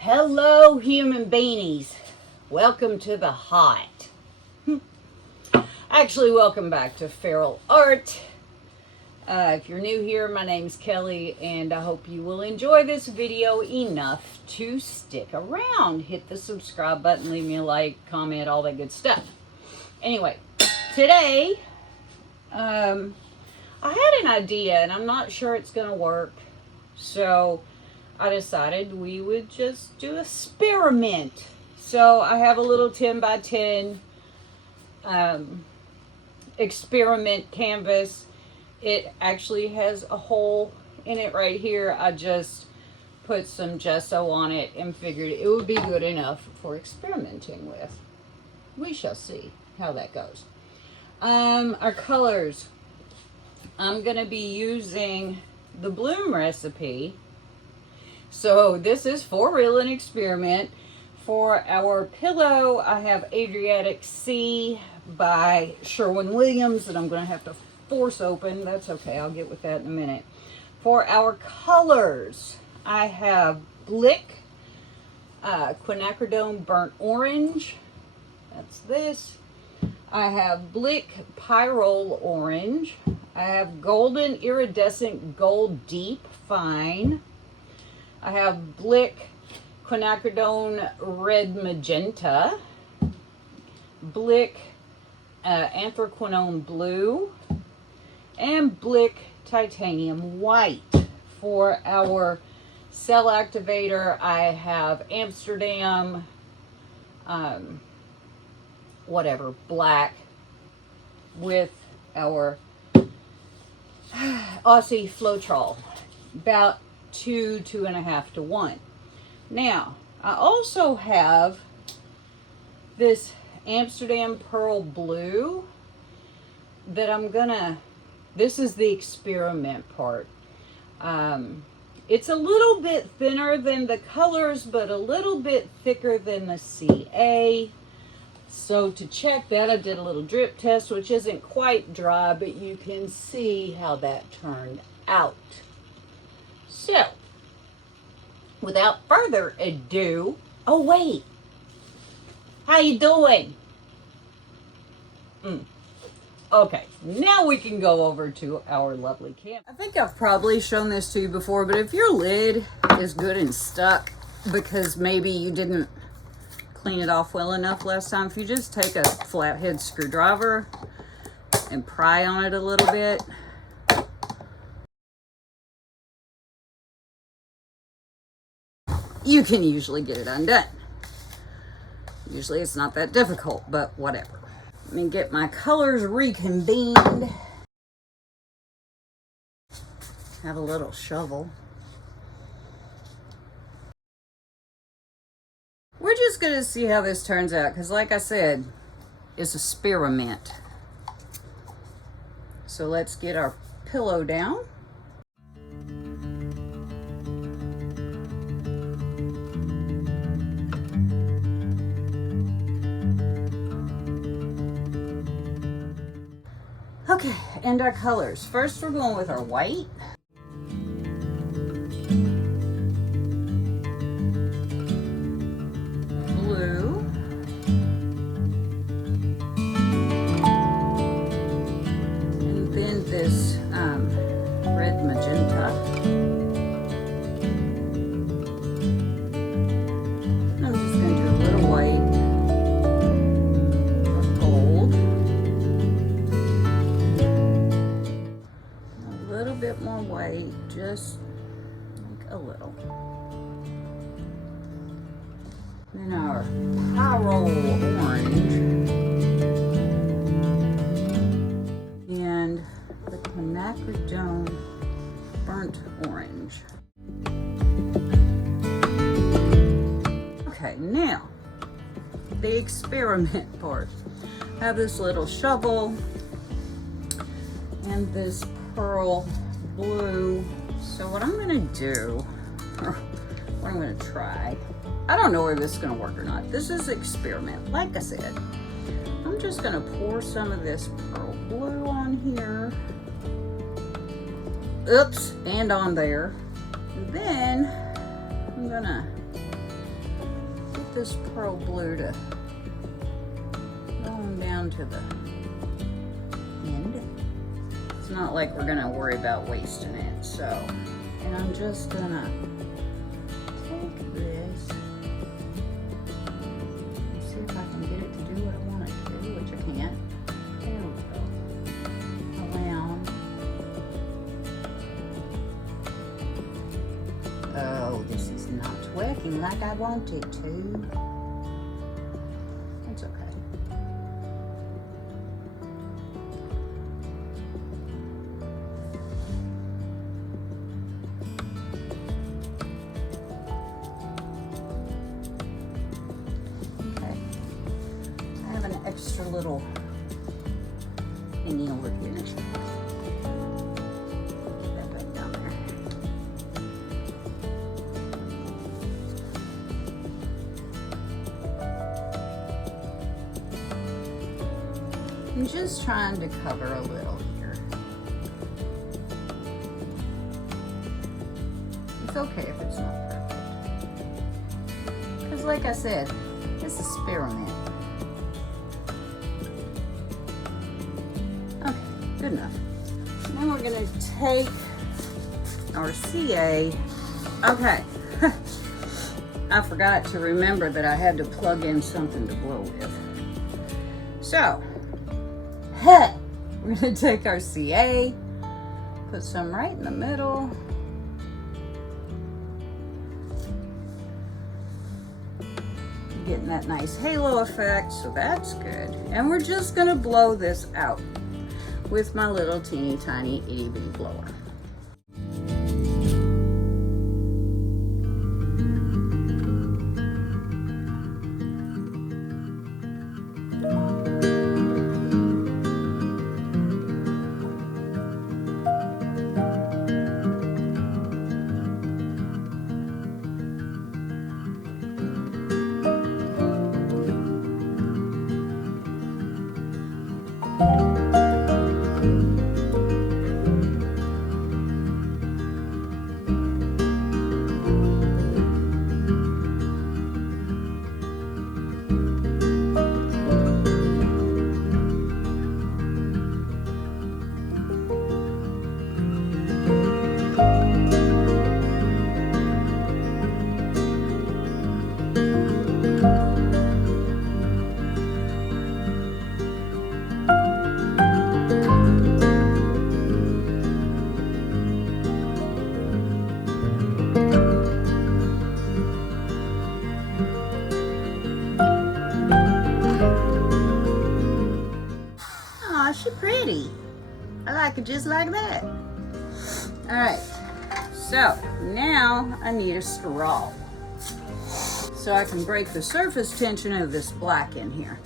Hello, human beanies. Welcome to the hot. Actually, welcome back to feralart. If you're new here, my name's Kelly, and I hope you will enjoy this video enough to stick around. Hit the subscribe button, leave me a like, comment, all that good stuff. Anyway, today, I had an idea, and I'm not sure it's going to work, so I decided we would just do an experiment. So I have a little 10 by 10 experiment canvas. It actually has a hole in it right here. I just put some gesso on it and figured it would be good enough for experimenting with. We shall see how that goes. Our colors. I'm going to be using the Bloom recipe. So this is for real an experiment. For our pillow, I have Adriatic Sea by Sherwin that I'm going to have to force open. That's okay, I'll get with that in a minute. For our colors, I have Blick, Quinacridone Burnt Orange. That's this. I have Blick Pyrrole Orange. I have Golden Iridescent Gold Deep Fine. I have Blick Quinacridone Red Magenta, Blick Anthraquinone Blue, and Blick Titanium White. For our cell activator, I have Amsterdam, black, with our AU Floetrol, about 2.5 to 1. Now, I also have this Amsterdam Pearl Blue that I'm gonna, this is the experiment part. It's a little bit thinner than the colors, but a little bit thicker than the CA. So to check that, I did a little drip test, which isn't quite dry, but you can see how that turned out. So, without further ado, oh wait, how you doing? Okay, now we can go over to our lovely camp. I think I've probably shown this to you before, but if your lid is good and stuck because maybe you didn't clean it off well enough last time, if you just take a flathead screwdriver and pry on it a little bit, you can usually get it undone. Usually it's not that difficult, but whatever. Let me get my colors reconvened. Have a little shovel. We're just gonna see how this turns out, because like I said, it's a experiment. So let's get our pillow down. Okay, and our colors. First, we're going with our white. Blue. And then this red magenta. I'm just going to do a little white. Bit more white, just like a little. Then our Pyrrole orange and the Quinacridone burnt orange. Okay, now the experiment part. I have this little shovel and this pearl blue. So what I'm gonna do, or what I'm gonna try, I don't know if this is gonna work or not. This is an experiment. Like I said, I'm just gonna pour some of this pearl blue on here. Oops, and on there. And then I'm gonna this pearl blue to go on down to the end. It's not like we're gonna worry about wasting it, so. And I'm just gonna take this and see if I can get it to do what I want it to do, which I can't. There we go. Around. Oh, this is not working like I want it to. It's okay. Extra little thingy over here. Get that back down there. I'm just trying to cover a little here. It's okay if it's not perfect. Because like I said, it's experiment. Good enough. Now we're gonna take our CA. Okay. I forgot to remember that I had to plug in something to blow with. So, we're gonna take our CA, put some right in the middle. Getting that nice halo effect, so that's good. And we're just gonna blow this out with my little teeny tiny itty bitty blower. Pretty. I like it just like that. All right, so now I need a straw so I can break the surface tension of this black in here.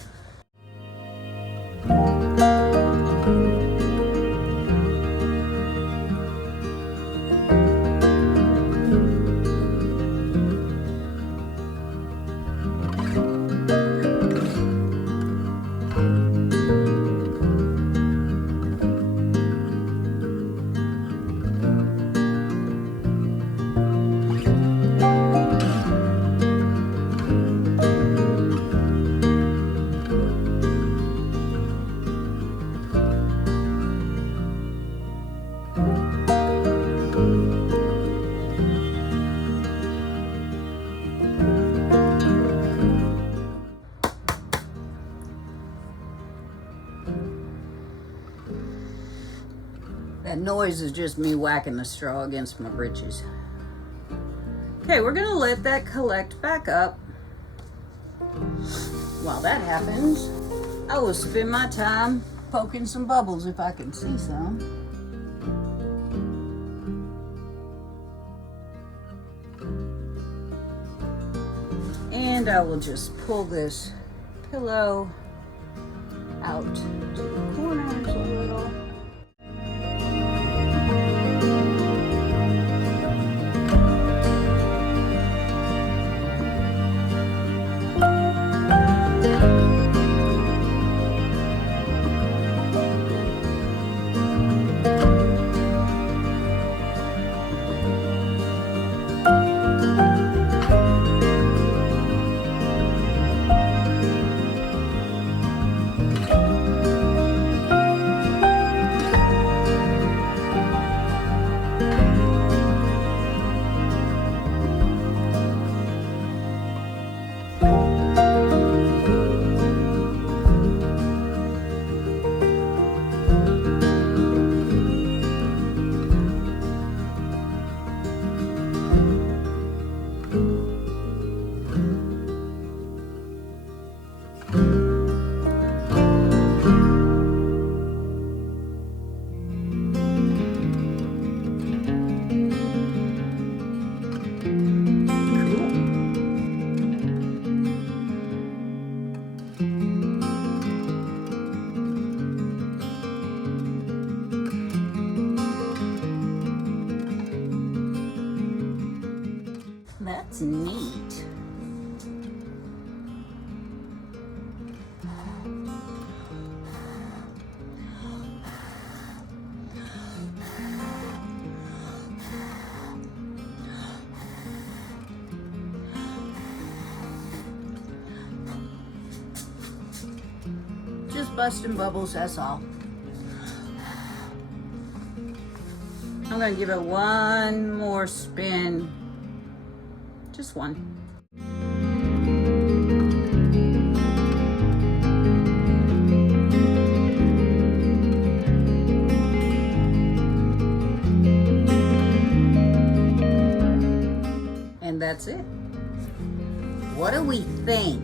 That noise is just me whacking the straw against my britches. Okay, we're gonna let that collect back up. While that happens, I will spend my time poking some bubbles if I can see some. And I will just pull this pillow out to the corners a little. That's neat. Just busting bubbles, that's all. I'm gonna give it one more spin. Just one. And that's it. What do we think?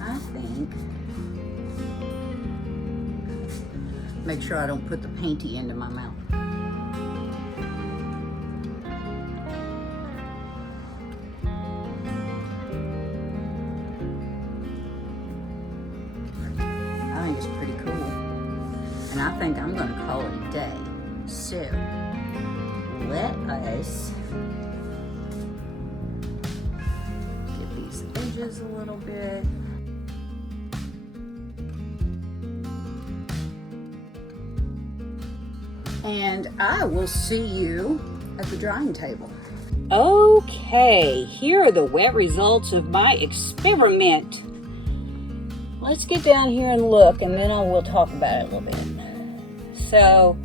I think, make sure I don't put the painty into my mouth. I think it's pretty cool. And I think I'm gonna call it a day. So, let us get these edges a little bit. And I will see you at the drying table. Okay, here are the wet results of my experiment. Let's get down here and look, and then we'll talk about it a little bit. So,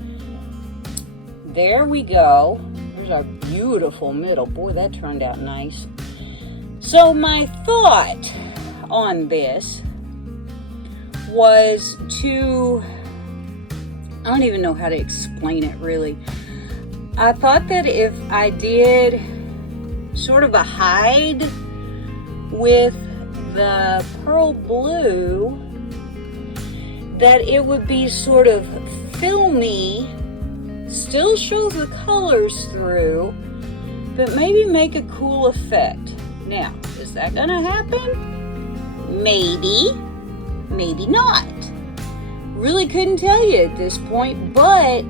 there we go. There's our beautiful middle. Boy, that turned out nice. So my thought on this was to, I don't even know how to explain it really. I thought that if I did sort of a hide with the pearl blue, that it would be sort of filmy, still show the colors through, but maybe make a cool effect. Now, is that gonna happen? Maybe, maybe not. Really couldn't tell you at this point, but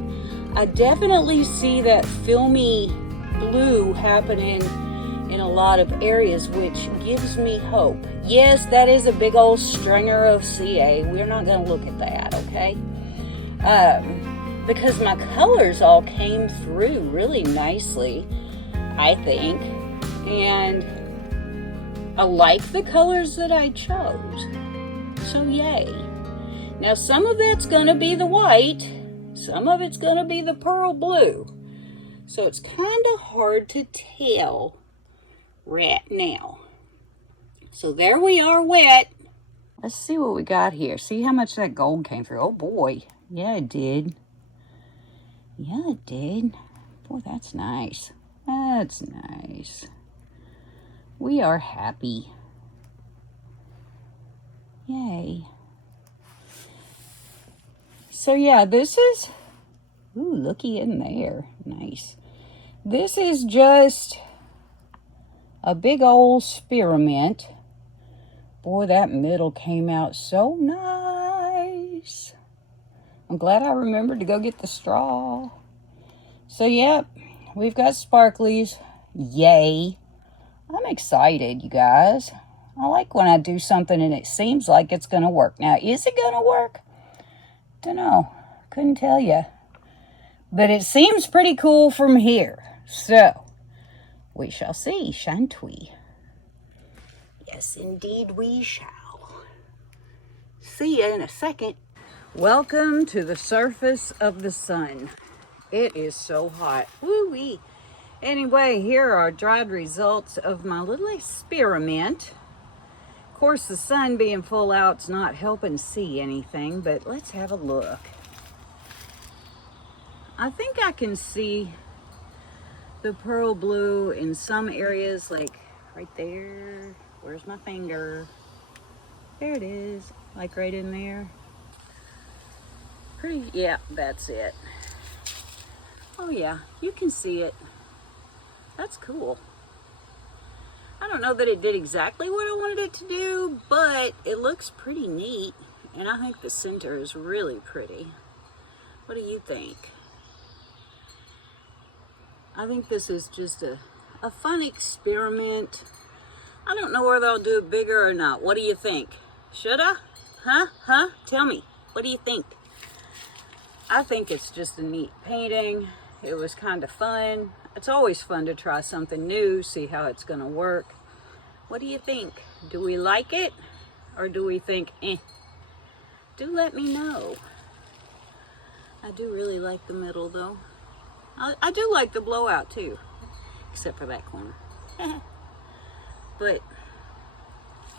I definitely see that filmy blue happening in a lot of areas, which gives me hope. Yes, that is a big old stringer of CA. We're not gonna look at that, okay? Because my colors all came through really nicely, I think. And I like the colors that I chose. So yay. Now some of that's gonna be the white, some of it's gonna be the pearl blue. So it's kind of hard to tell right now. So there we are wet. Let's see what we got here. See how much that gold came through. Oh boy, yeah it did. Yeah it did. Boy, that's nice. That's nice. We are happy. Yay. So yeah, this is, ooh, looky in there. Nice. This is just a big old spearmint. Boy, that middle came out so nice. I'm glad I remembered to go get the straw. So yeah, we've got sparklies. Yay. I'm excited, you guys. I like when I do something and it seems like it's gonna work. Now, is it gonna work? Dunno. Couldn't tell you. But it seems pretty cool from here. So, we shall see, shan't we? Yes, indeed we shall. See you in a second. Welcome to the surface of the sun. It is so hot. Woo-wee. Anyway, here are dried results of my little experiment. Of course, the sun being full out's not helping see anything, but let's have a look. I think I can see the pearl blue in some areas, like right there. Where's my finger? There it is, like right in there. Pretty, yeah, that's it. Oh yeah, you can see it. That's cool. I don't know that it did exactly what I wanted it to do, but it looks pretty neat. And I think the center is really pretty. What do you think? I think this is just a a fun experiment. I don't know whether I'll do it bigger or not. What do you think? Should I? Huh? Tell me. What do you think? I think it's just a neat painting. It was kind of fun. It's always fun to try something new, see how it's going to work. What do you think? Do we like it? Or do we think, eh? Do let me know. I do really like the middle though. I do like the blowout too. Except for that corner. But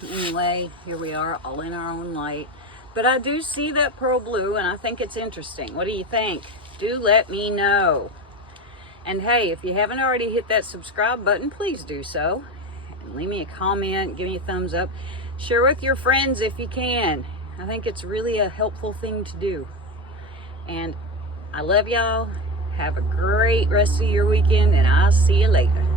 anyway, here we are, all in our own light. But I do see that pearl blue and I think it's interesting. What do you think? Do let me know. And hey, if you haven't already hit that subscribe button, please do so. And leave me a comment, give me a thumbs up. Share with your friends if you can. I think it's really a helpful thing to do. And I love y'all. Have a great rest of your weekend and I'll see you later.